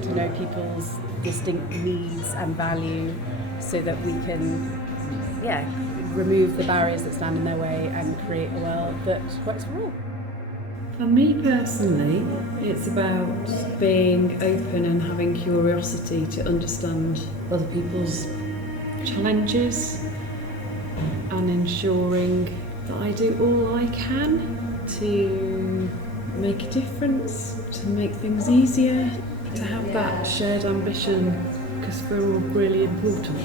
get to know people's distinct needs and value so that we can, remove the barriers that stand in their way and create a world that works for all. For me personally, it's about being open and having curiosity to understand other people's challenges and ensuring that I do all I can to make a difference, to make things easier, to have that shared ambition, because we're all really important.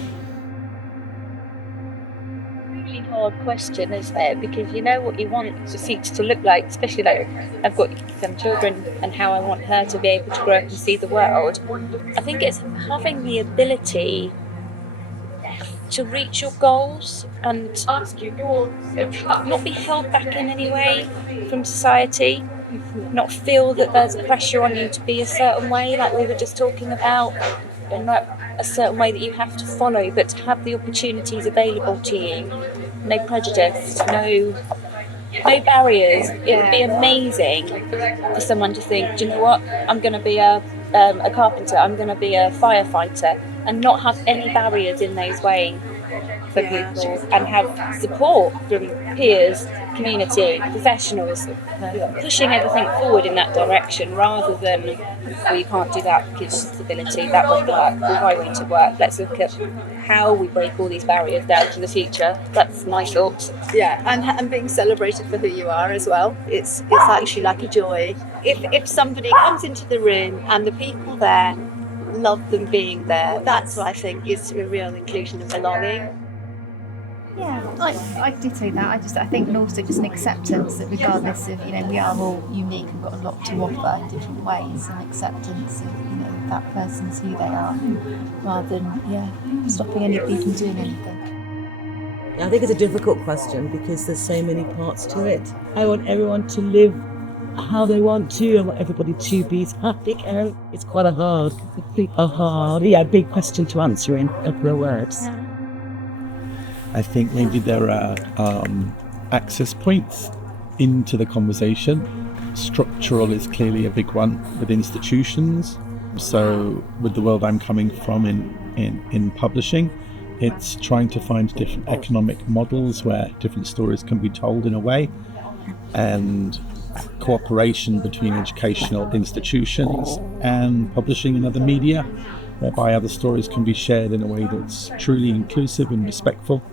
Really hard question, isn't it? Because you know what you want the future to look like, especially like I've got some children and how I want her to be able to grow up and see the world. I think it's having the ability to reach your goals and not be held back in any way from society, not feel that there's a pressure on you to be a certain way like we were just talking about, and not a certain way that you have to follow, but to have the opportunities available to you. No prejudice, no barriers. It would be amazing for someone to think, do you know what, I'm going to be a carpenter, I'm going to be a firefighter, and not have any barriers in those ways for people, and have support from peers, community, professionals, pushing everything forward in that direction, rather than, well, you can't do that because disability, that won't work, well, why won't it work? Let's look at how we break all these barriers down for the future. That's my thoughts. Yeah, and being celebrated for who you are as well. It's actually like a joy. If somebody comes into the room and the people there love them being there, that's what I think is a real inclusion and belonging. Yeah, I did say that. I think, and also just an acceptance that regardless of, we are all unique and got a lot to offer in different ways, and acceptance of, that person's who they are, rather than, stopping anybody from doing anything. I think it's a difficult question because there's so many parts to it. I want everyone to live how they want to. I want everybody to be happy. It's quite a big question to answer in a couple of words. I think maybe there are access points into the conversation. Structural is clearly a big one with institutions. So with the world I'm coming from in publishing, it's trying to find different economic models where different stories can be told in a way, and cooperation between educational institutions and publishing and other media, whereby other stories can be shared in a way that's truly inclusive and respectful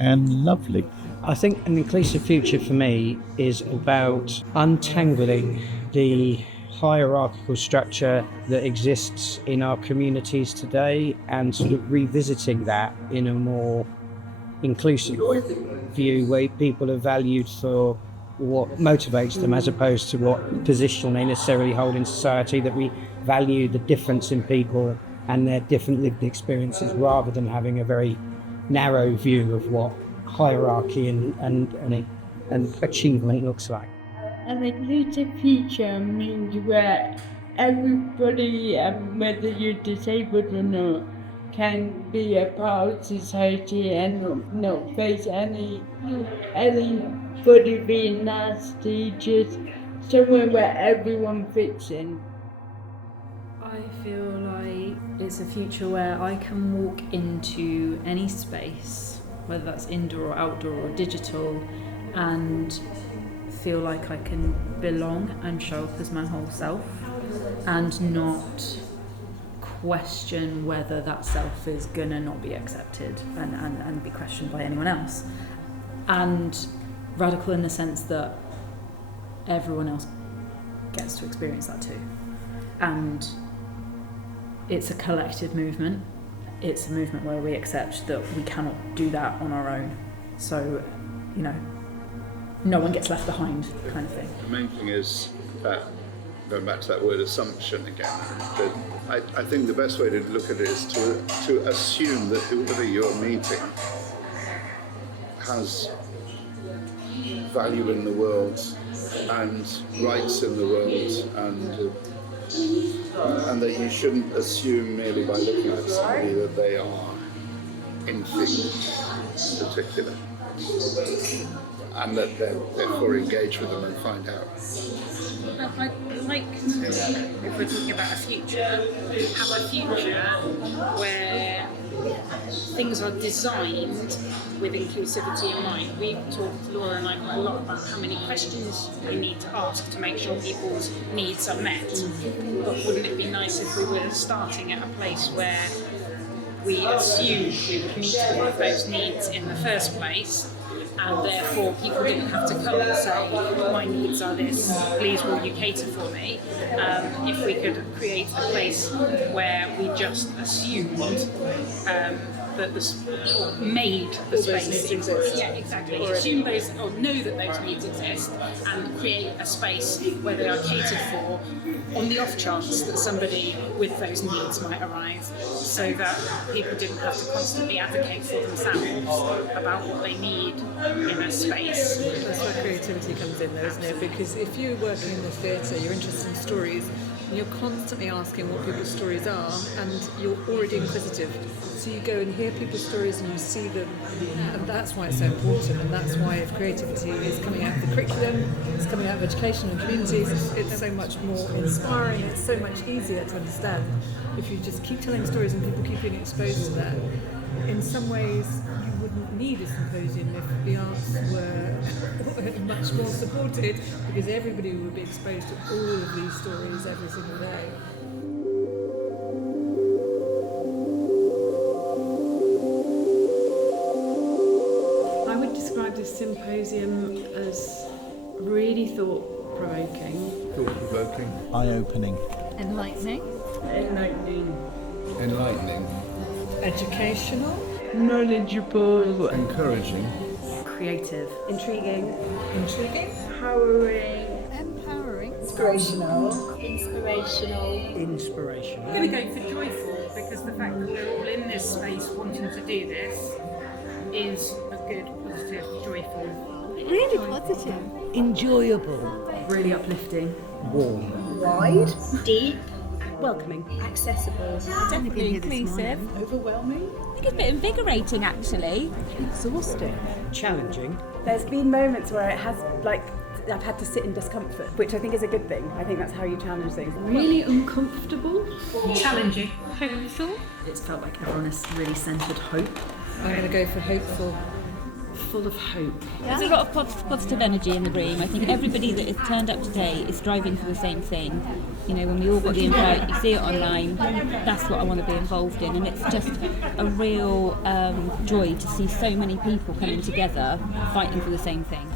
and lovely. I think an inclusive future for me is about untangling the hierarchical structure that exists in our communities today and sort of revisiting that in a more inclusive view where people are valued for what motivates them as opposed to what position they necessarily hold in society, that we value the difference in people and their different lived experiences rather than having a very narrow view of what hierarchy and achievement looks like. An inclusive future means where everybody, whether you're disabled or not, can be a part of society and not face anybody being nasty, just somewhere where everyone fits in. I feel like it's a future where I can walk into any space, whether that's indoor or outdoor or digital, and feel like I can belong and show up as my whole self and not question whether that self is gonna not be accepted and be questioned by anyone else. And radical in the sense that everyone else gets to experience that too. And it's a collective movement. It's a movement where we accept that we cannot do that on our own. So, no one gets left behind, kind of thing. The main thing is that, going back to that word assumption again, that I think the best way to look at it is to assume that whoever you're meeting has value in the world and rights in the world, and that you shouldn't assume merely by looking at somebody that they are anything particular, and that therefore engage with them and find out I'd like to, if we're talking about a future, have a future where things are designed with inclusivity in mind. We've talked, Laura and I, quite a lot about how many questions we need to ask to make sure people's needs are met. But wouldn't it be nice if we were starting at a place where we assumed we would meet all of those needs in the first place, and therefore people didn't have to come and say, my needs are this, please will you cater for me. If we could create a place where we just assumed that or made the space exist. Yeah, exactly. Assume those, or know that those needs exist, and create a space where they are catered for on the off chance that somebody with those needs might arise, so that people didn't have to constantly advocate for themselves about what they need in a space. That's where creativity comes in, though, isn't it? Because if you're working in the theatre, you're interested in stories, and you're constantly asking what people's stories are, and you're already inquisitive. So you go and hear people's stories and you see them, and that's why it's so important, and that's why if creativity is coming out of the curriculum, it's coming out of education and communities, it's so much more inspiring, it's so much easier to understand if you just keep telling stories and people keep being exposed to that. In some ways, you wouldn't need a symposium if the arts were much more supported, because everybody would be exposed to all of these stories every single day. I would describe this symposium as really thought-provoking. Thought-provoking. Eye-opening. Enlightening. Enlightening. Educational. Knowledgeable. Encouraging. Creative. Intriguing. Empowering. Inspirational. I'm going to go for joyful, because the fact that we're all in this space wanting to do this is a good, positive, joyful. Really positive. Enjoyable. Really uplifting. Warm. Wide. Deep. Welcoming. Accessible. Definitely inclusive. Overwhelming. I think it's a bit invigorating, actually. Exhausting. Challenging. There's been moments where it has, I've had to sit in discomfort, which I think is a good thing. I think that's how you challenge things. Really uncomfortable. Challenging. Hopeful. It's felt like everyone has really centred hope. I'm going to go for hopeful. Full of hope. There's a lot of positive energy in the room. I think everybody that has turned up today is striving for the same thing. You know, when we all got the invite, you see it online, that's what I want to be involved in, and it's just a real joy to see so many people coming together fighting for the same thing.